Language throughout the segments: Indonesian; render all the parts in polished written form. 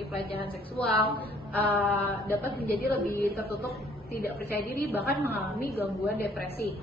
mengalami pelecehan seksual, dapat menjadi lebih tertutup, tidak percaya diri, bahkan mengalami gangguan depresi.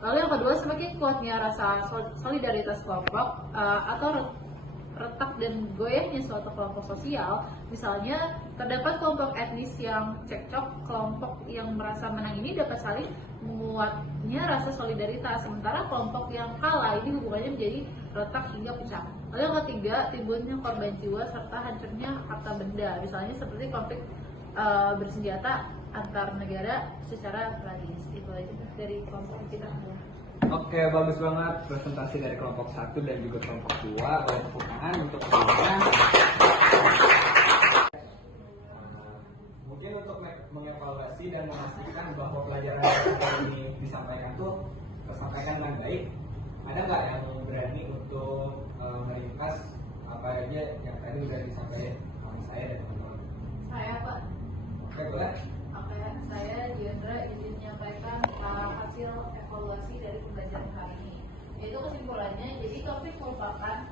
Lalu yang kedua, semakin kuatnya rasa solidaritas kelompok atau retak dan goyahnya suatu kelompok sosial. Misalnya, terdapat kelompok etnis yang cekcok, kelompok yang merasa menang ini dapat saling menguatnya rasa solidaritas, sementara kelompok yang kalah ini hubungannya menjadi retak hingga pecah. Lalu yang ketiga, timbulnya korban jiwa serta hancurnya harta benda, misalnya seperti konflik bersenjata antar negara secara tragis. Itu aja dari kelompok kita. Oke, bagus banget presentasi dari kelompok 1 dan juga kelompok 2. Boleh tepuk tangan untuk keduanya. Mungkin untuk mengevaluasi dan memastikan bahwa pelajaran yang ini disampaikan tuh tersampaikan dengan baik, ada nggak yang berani untuk meringkas apa aja yang tadi udah disampaikan sama saya dan teman-teman? Saya, Pak. Oke, boleh. Oke, saya Diandra izin menyampaikan hasil evaluasi dari pembelajaran hari ini. Yaitu kesimpulannya, jadi konflik merupakan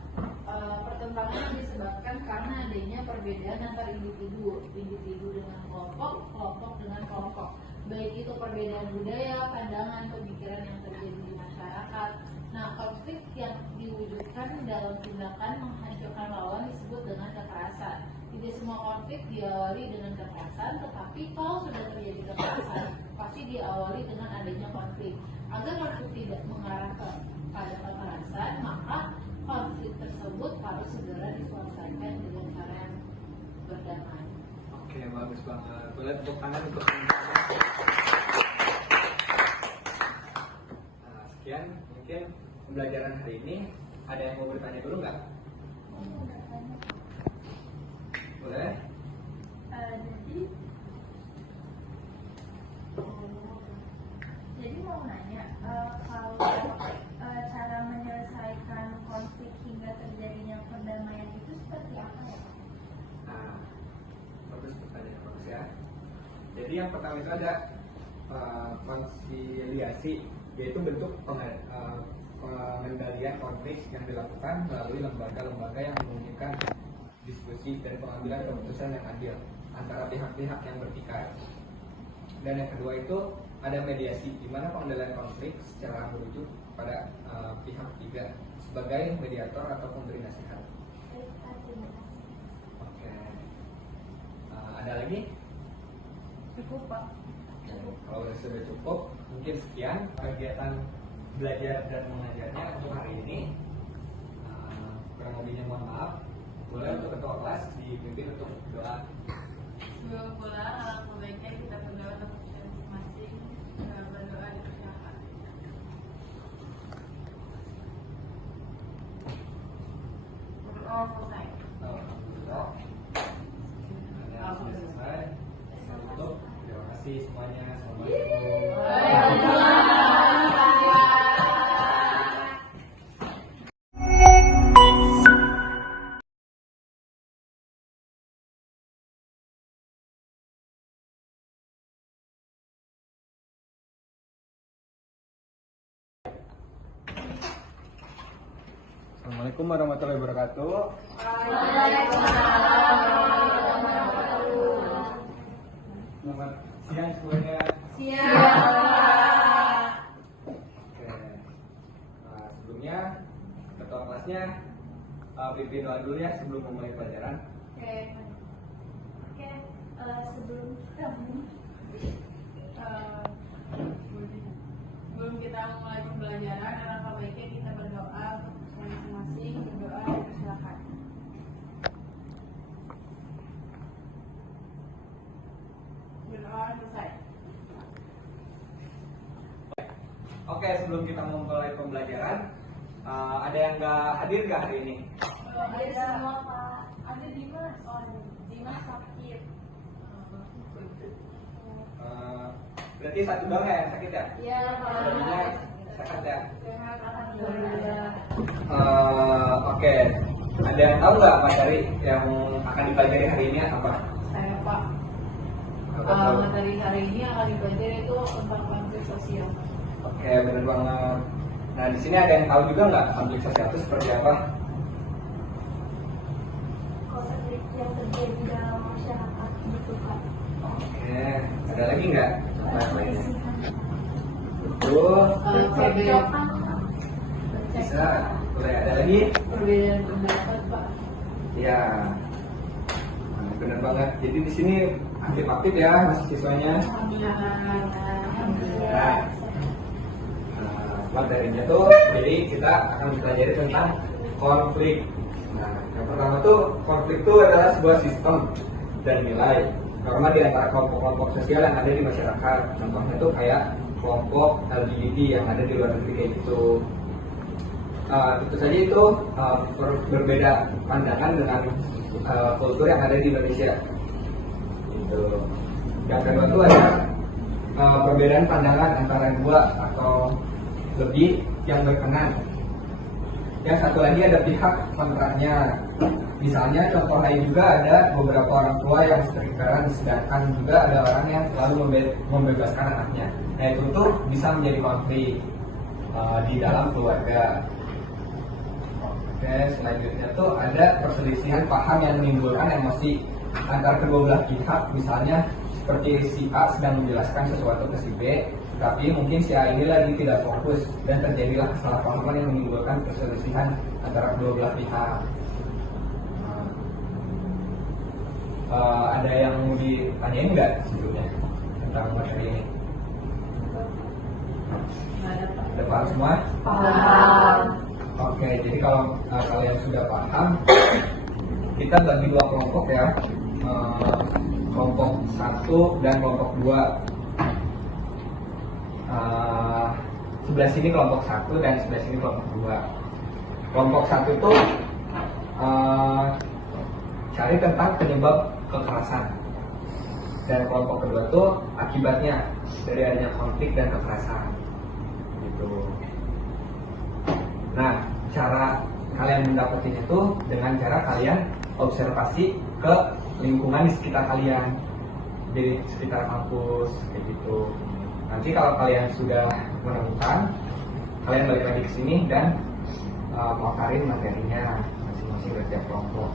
pertentangan yang disebabkan karena adanya perbedaan antar individu dengan kelompok, kelompok dengan kelompok. Baik itu perbedaan budaya, pandangan, pemikiran yang terjadi di masyarakat. Nah, konflik yang diwujudkan dalam tindakan menghancurkan lawan disebut dengan kekerasan. Tidak semua konflik diawali dengan kekerasan, tetapi kalau sudah terjadi kekerasan, pasti diawali dengan adanya konflik. Agar konflik tidak mengarah pada kekerasan, maka konflik tersebut harus segera diselesaikan dengan cara yang berdamai. Oke, bagus banget. Boleh tepuk tangan untuk sekian mungkin pembelajaran hari ini. Ada yang mau bertanya dulu nggak? Boleh? Jadi mau nanya, kalau cara menyelesaikan konflik hingga terjadinya perdamaian itu seperti apa ya? Nah, bagus, pertanyaan bagus ya. Jadi yang pertama itu ada konsiliasi, yaitu bentuk pengendalian konflik yang dilakukan melalui lembaga-lembaga yang memungkinkan diskusi dan pengambilan keputusan yang adil antara pihak-pihak yang bertikai. Dan yang kedua itu ada mediasi, di mana pengendalian konflik secara merujuk pada pihak ketiga sebagai mediator atau pemberi nasihat. Oke. Ada lagi? Cukup, Pak. Kalau sudah cukup, mungkin sekian kegiatan belajar dan mengajarnya untuk hari ini. Kurang lebihnya mohon maaf. Boleh untuk ketua kelas dipimpin untuk doa. Sebelum pulang, alangkah baiknya kita berdoa untuk kita masing-masing, berdoa di persilakan. Berdoa selesai. Alhamdulillah. Sudah selesai. Saya tutup. Terima kasih semuanya. Assalamualaikum. Assalamualaikum warahmatullahi wabarakatuh. Selamat siang semuanya. Siap. Oke. Sebelumnya ketua kelasnya pimpin doa dulu ya sebelum memulai pelajaran. Oke, sebelum kita memulai pembelajaran, alangkah baiknya kita berdoa untuk masing-masing, berdoa dan persilakan. Berdoa selesai. Oke, sebelum kita memulai pembelajaran, ada yang nggak hadir nggak hari ini? ada semua Pak. Ada Dimas. Oh, Dimas sakit. Berarti satu doang ya yang sakit ya? Iya, Pak. Selebihnya sehat ya? Sehat, alhamdulillah. Oke, ada yang tahu nggak materi yang akan dipelajari hari ini apa? Saya, Pak. Materi hari ini akan dipelajari itu tentang konflik sosial. Oke, benar banget. Nah, di sini ada yang tahu juga nggak konflik sosial itu seperti apa? Konflik yang terjadi dalam masyarakat gitu Kak. Oke, ada lagi nggak contoh lainnya? Betul, Percekcokan Kak. bisa. Boleh ada lagi? Perbedaan pendapat Pak. Ya, benar banget. Jadi di sini aktif-aktif ya mahasiswanya. Nah, materinya tuh, jadi kita akan mempelajari tentang konflik. Nah, yang pertama tuh konflik itu adalah sebuah sistem dan nilai karena di antara kelompok-kelompok sosial yang ada di masyarakat. Contohnya tuh kayak kelompok LGBT yang ada di luar negeri kayak gitu. Tentu saja itu berbeda pandangan dengan kultur yang ada di Indonesia. Gitu. Yang kedua tuh ada perbedaan pandangan antara dua atau lebih yang berkenan. Yang satu lagi ada pihak kontraknya. Misalnya contoh lain juga ada beberapa orang tua yang seringkaran, sedangkan juga ada orang yang selalu membebaskan anaknya. Nah itu tuh bisa menjadi konflik di dalam keluarga. Oke, selanjutnya tuh ada perselisihan paham yang menimbulkan emosi antara kedua belah pihak. Misalnya seperti si A sedang menjelaskan sesuatu ke si B, tapi mungkin si A ini lagi tidak fokus dan terjadilah kesalahpahaman yang menimbulkan perselisihan antara kedua belah pihak. Ada yang mau ditanyain nggak sebelumnya tentang materi ini? Udah paham semua? Paham. Oke, jadi kalau kalian sudah paham, kita bagi dua kelompok ya, kelompok 1 dan kelompok 2. Sebelah sini kelompok 1 dan sebelah sini kelompok 2. Kelompok 1 itu cari tentang penyebab kekerasan, dan kelompok kedua itu akibatnya dari adanya konflik dan kekerasan. Gitu. Nah, cara kalian mendapatkan itu dengan cara kalian observasi ke lingkungan di sekitar kalian, di sekitar kampus kayak gitu. Nanti kalau kalian sudah menemukan, kalian balik lagi ke sini dan memaparin materinya masing-masing dari tiap kelompok.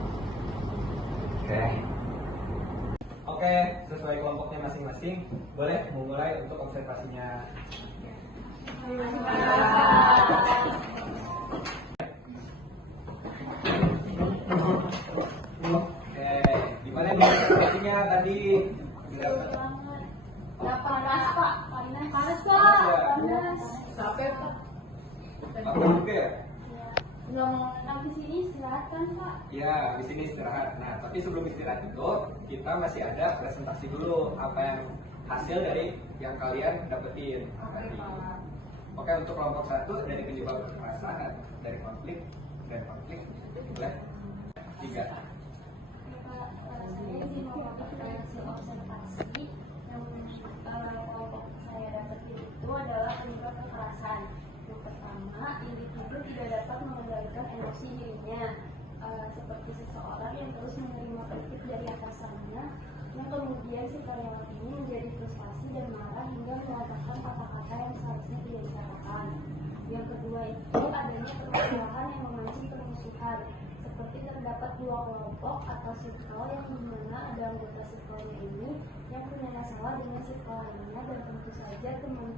Oke, sesuai kelompoknya masing-masing, boleh memulai untuk observasinya. Oke, gimana nih observasinya tadi? Ya panas Pak, panas Pak, panas. Capek Pak. Apa juga ya? Nggak mau di sini istirahat kan Pak? Ya, di sini istirahat. Nah, tapi sebelum istirahat itu kita masih ada presentasi dulu apa yang hasil dari yang kalian dapetin tadi. Oke, untuk kelompok 1 dari penyebab kekerasan, dari konflik dan konflik, boleh 3. Saya sih mau melakukan hasil observasi yang kelompok saya dapetin itu adalah penyebab kekerasan. Yang pertama, individu tidak dapat mengendalikan emosi dirinya, seperti seseorang yang terus menerima kritik dari atasannya, yang kemudian si karyawan ini menjadi frustasi dan marah hingga mengatakan kata-kata yang seharusnya tidak dikatakan. Yang kedua itu adanya permusuhan yang memancing permusuhan, seperti terdapat dua kelompok atau circle yang dimana ada anggota circle-nya ini yang punya masalah dengan circle lainnya, dan tentu saja teman.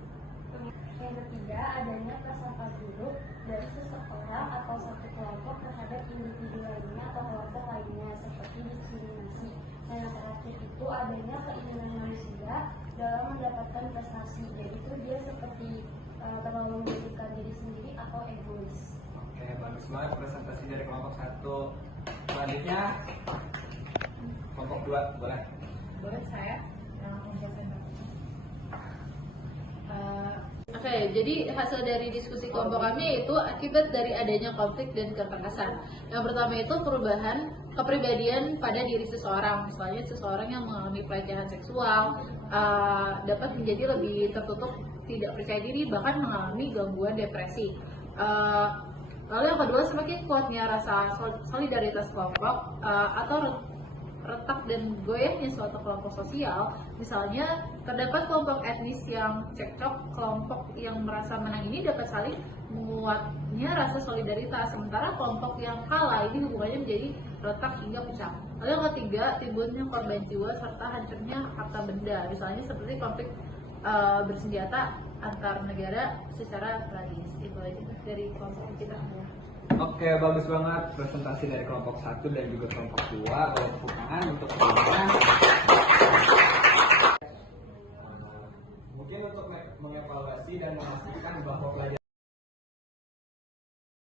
Yang ketiga, adanya prasangka buruk dari seseorang atau satu kelompok terhadap individu lainnya atau kelompok lainnya, seperti diskriminasi. Dan yang terakhir itu adanya keinginan manusia dalam mendapatkan prestasi, yaitu dia seperti terlalu memikirkan diri sendiri atau egois. Oke, bagus banget presentasi dari kelompok 1. Selanjutnya kelompok 2, boleh? Boleh saya yang mempresentasikan. Oke, jadi hasil dari diskusi kelompok kami itu akibat dari adanya konflik dan kekerasan. Yang pertama itu perubahan kepribadian pada diri seseorang. Misalnya seseorang yang mengalami pelecehan seksual dapat menjadi lebih tertutup, tidak percaya diri, bahkan mengalami gangguan depresi. Lalu yang kedua, semakin kuatnya rasa solidaritas kelompok atau retak dan goyahnya suatu kelompok sosial. Misalnya terdapat kelompok etnis yang cekcok, kelompok yang merasa menang ini dapat saling menguatnya rasa solidaritas, sementara kelompok yang kalah ini hubungannya menjadi retak hingga pecah. Lalu yang ketiga, timbulnya korban jiwa serta hancurnya harta benda, misalnya seperti konflik bersenjata antar negara secara tragis. Itu aja dari kelompok kita. Oke, bagus banget presentasi dari kelompok 1 dan juga kelompok 2. Kalau tepuk tangan untuk kelompoknya. Mungkin untuk mengevaluasi dan memastikan bahwa pelajaran